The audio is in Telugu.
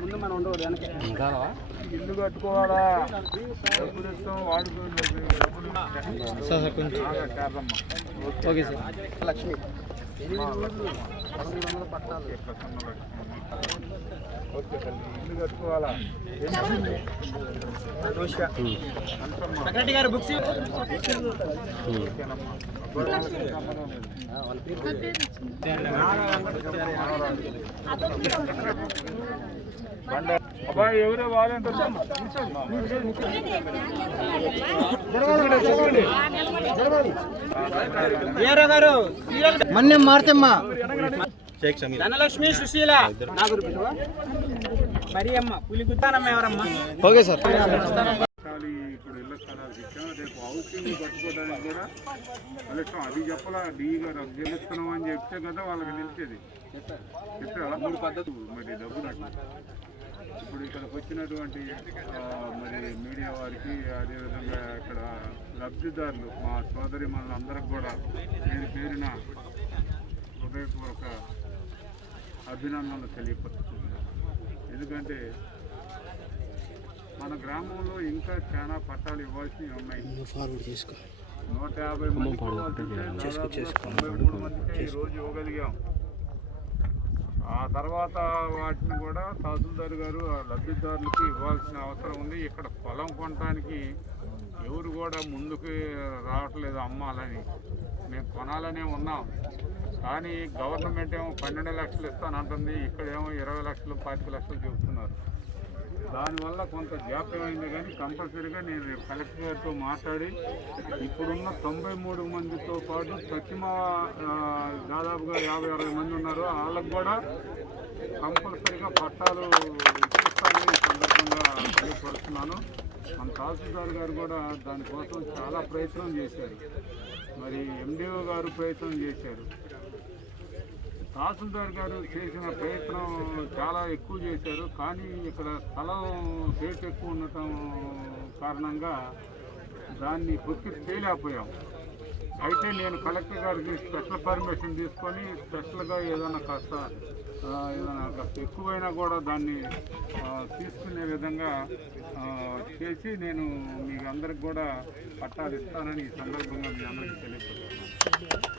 ముందు మనం ఉండవు ఇల్లు కట్టుకోవాలా డబ్బులు ఇస్తాం వాడుకోవాలి ఓకే సార్ లక్ష్మి పట్టాలి ఓకే ఇల్లు కట్టుకోవాలా సెక్రటరీ గారు బుక్స్ అబ్బాయి ఎవరే వాలంటీర్ గారు మన్యం మార్తమ్మ ధనలక్ష్మి సుశీల మరి అమ్మ పులి గుత్తానమ్మ ఎవరమ్మా ఓకే సార్ ఇప్పుడు ఇళ్ళ స్థలాలు ఇచ్చాం రేపు హౌసింగ్ కట్టుకోవడానికి కూడా కలెక్షన్ అది చెప్పాలా డీ గారు గెలుస్తున్నాం అని చెప్తే కదా వాళ్ళకి తెలిసేది చెప్పారా 3 పద్ధతులు మరి డబ్బులు ఇప్పుడు ఇక్కడికి వచ్చినటువంటి మరి మీడియా వారికి అదేవిధంగా ఇక్కడ లబ్ధిదారులు మా సోదరి మనందరికి కూడా నేను పేరిన హృదయపూర్వక అభినందనలు తెలియపరుస్తున్నాను. ఎందుకంటే మన గ్రామంలో ఇంకా చాలా పట్టాలు ఇవ్వాల్సినవి ఉన్నాయి. 150 మందికి ఇవ్వాల్సింటే 93 మందికి ఈరోజు ఇవ్వగలిగాం. ఆ తర్వాత వాటిని కూడా తహసీల్దార్ గారు లబ్ధిదారులకి ఇవ్వాల్సిన అవసరం ఉంది. ఇక్కడ పొలం కొనడానికి ఎవరు కూడా ముందుకు రావట్లేదు అమ్మాలని. మేము కొనాలనే ఉన్నాం, కానీ గవర్నమెంట్ ఏమో 12 లక్షలు ఇస్తానంటుంది, ఇక్కడేమో 20 లక్షలు 25 లక్షలు చెబుతున్నారు. దానివల్ల కొంత జాప్యం అయింది. కానీ కంపల్సరీగా నేను కలెక్టర్ గారితో మాట్లాడి ఇప్పుడున్న 93 మందితో పాటు పశ్చిమ దాదాపుగా 50-60 మంది ఉన్నారు, వాళ్ళకు కూడా కంపల్సరీగా పట్టాలు ఇస్తానని ఈ సందర్భంగా తెలియపరుస్తున్నాను. మన తహసీల్దార్ గారు కూడా దానికోసం చాలా ప్రయత్నం చేశారు, మరి ఎండిఓ గారు ప్రయత్నం చేశారు. తహసీల్దార్ గారు చేసిన ప్రయత్నం చాలా ఎక్కువ చేశారు, కానీ ఇక్కడ స్థలం రేట్ ఎక్కువ ఉండటం కారణంగా దాన్ని పూర్తి చేయలేకపోయాం. అయితే నేను కలెక్టర్ గారికి స్పెషల్ పర్మిషన్ తీసుకొని స్పెషల్గా ఏదైనా కాస్త ఎక్కువైనా కూడా దాన్ని తీసుకునే విధంగా చేసి నేను మీకు అందరికి కూడా పట్టాలు ఇస్తానని ఈ సందర్భంగా మీ అందరికీ తెలియజేస్తున్నాను.